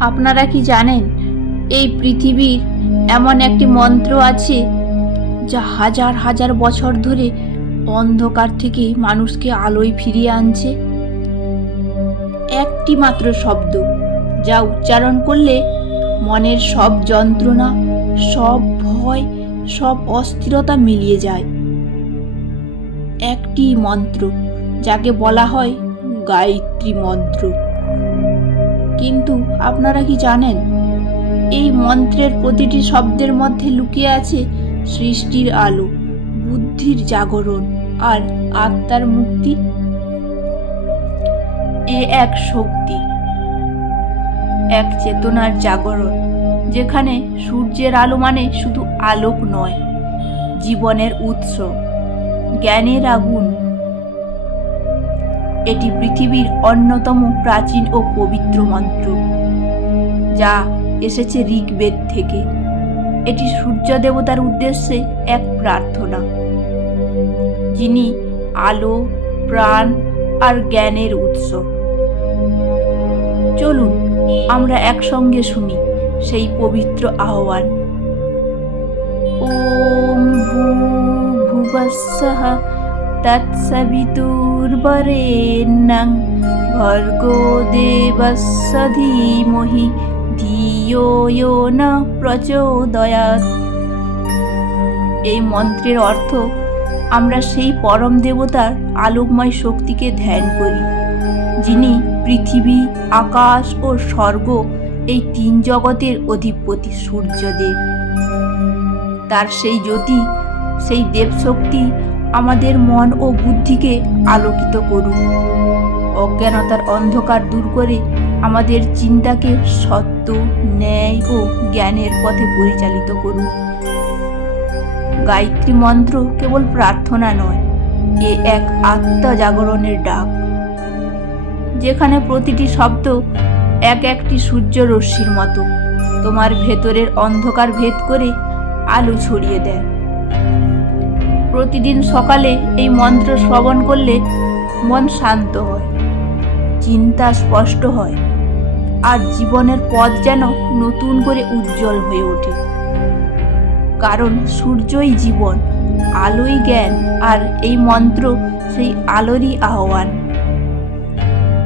আপনারা কি জানেন, এই পৃথিবীর এমন একটি মন্ত্র আছে যা হাজার হাজার বছর ধরে অন্ধকার থেকে মানুষকে আলোয় ফিরিয়ে আনছে? একটি মাত্র শব্দ যা উচ্চারণ করলে মনের সব যন্ত্রণা, সব ভয়, সব অস্থিরতা মিলিয়ে যায়। একটি মন্ত্র যাকে বলা হয় গায়ত্রী মন্ত্র। কিন্তু আপনারা কি জানেন? এই মন্ত্রের প্রতিটি শব্দের মধ্যে লুকিয়ে আছে সৃষ্টির আলো, বুদ্ধির জাগরণ আর আত্মার মুক্তি। এ এক শক্তি, এক চেতনার জাগরণ, যেখানে সূর্যের আলো মানে শুধু আলোক নয়, জীবনের উৎস, জ্ঞানের আগুন। এটি পৃথিবীর অন্যতম প্রাচীন ও পবিত্র মন্ত্র, যা এসেছে ঋগ্বেদ থেকে। এটি সূর্য দেবতার উদ্দেশ্যে এক প্রার্থনা, যিনি আলো, প্রাণ আর জ্ঞানের উৎস। চলুন, আমরা একসঙ্গে শুনি সেই পবিত্র আহ্বান। ওম ভূ ভূভুবস্সহ ভর্গো দেবস্য ধীমহি ধিয়ো ইয়ো ন প্রচোদয়াৎ এই মন্ত্রের অর্থ, আমরা সেই পরম দেবতার আলোকময় শক্তিকে ধ্যান করি, যিনি পৃথিবী, আকাশ ও স্বর্গ, এই তিন জগতের অধিপতি সূর্যদেব। তার সেই জ্যোতি, সেই দেবশক্তি আমাদের মন ও বুদ্ধিকে আলোকিত করুন। অজ্ঞানতার অন্ধকার দূর করে আমাদের চিন্তাকে সত্য, ন্যায় ও জ্ঞানের পথে পরিচালিত করুন। গায়ত্রী মন্ত্র কেবল প্রার্থনা নয়, এ এক আত্মা জাগরণের ডাক। যেখানে প্রতিটি শব্দ এক একটি সূর্য রশ্মির মতো, তোমার ভেতরের অন্ধকার ভেদ করে আলো ছড়িয়ে দেয়। প্রতিদিন সকালে এই মন্ত্র শ্রবণ করলে মন শান্ত হয়, চিন্তা স্পষ্ট হয়, আর জীবনের পথ যেন নতুন করে উজ্জ্বল হয়ে ওঠে। কারণ সূর্যই জীবন, আলোই জ্ঞান, আর এই মন্ত্র সেই আলোরই আহ্বান।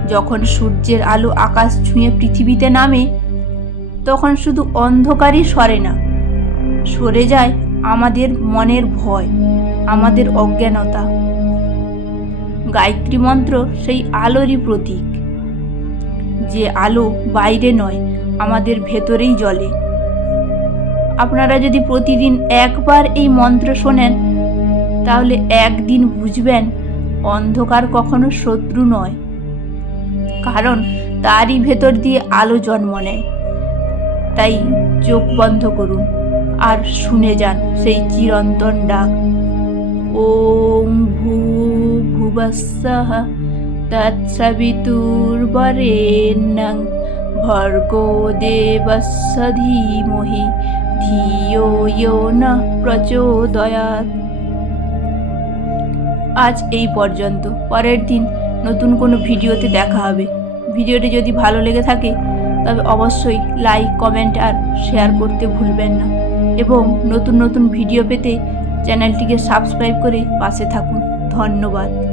যখন সূর্যের আলো আকাশ ছুঁয়ে পৃথিবীতে নামে, তখন শুধু অন্ধকারই সরে না, সরে যায় আমাদের মনের ভয়। আমাদের অজ্ঞানতা। গায়ত্রী মন্ত্র সেই আলোরই প্রতীক। যে আলো বাইরে নয়, আমাদের ভেতরেই জ্বলে। আপনারা যদি প্রতিদিন একবার এই মন্ত্র শোনেন, তাহলে একদিন বুঝবেন, অন্ধকার কখনো শত্রু নয়। কারণ তারই ভেতর দিয়ে আলো জন্ম নেয়। তাই চোখ বন্ধ করুন, আর শুনে যান সেই চিরন্তন ডাক। ওম ভূ ভুবস্সহ তৎসবিতুর্বরেণ্যং ভর্গো দেবস্য ধীমহি ধিয়ো ইয়ো ন প্রচোদয়াৎ। আজ এই পর্যন্ত। পরের দিন নতুন কোনো ভিডিওতে দেখা হবে। ভিডিওটি যদি ভালো লেগে থাকে, তবে অবশ্যই লাইক, কমেন্ট আর শেয়ার করতে ভুলবেন না। এবং নতুন নতুন ভিডিও পেতে চ্যানেলটিকে সাবস্ক্রাইব করে পাশে থাকুন। ধন্যবাদ।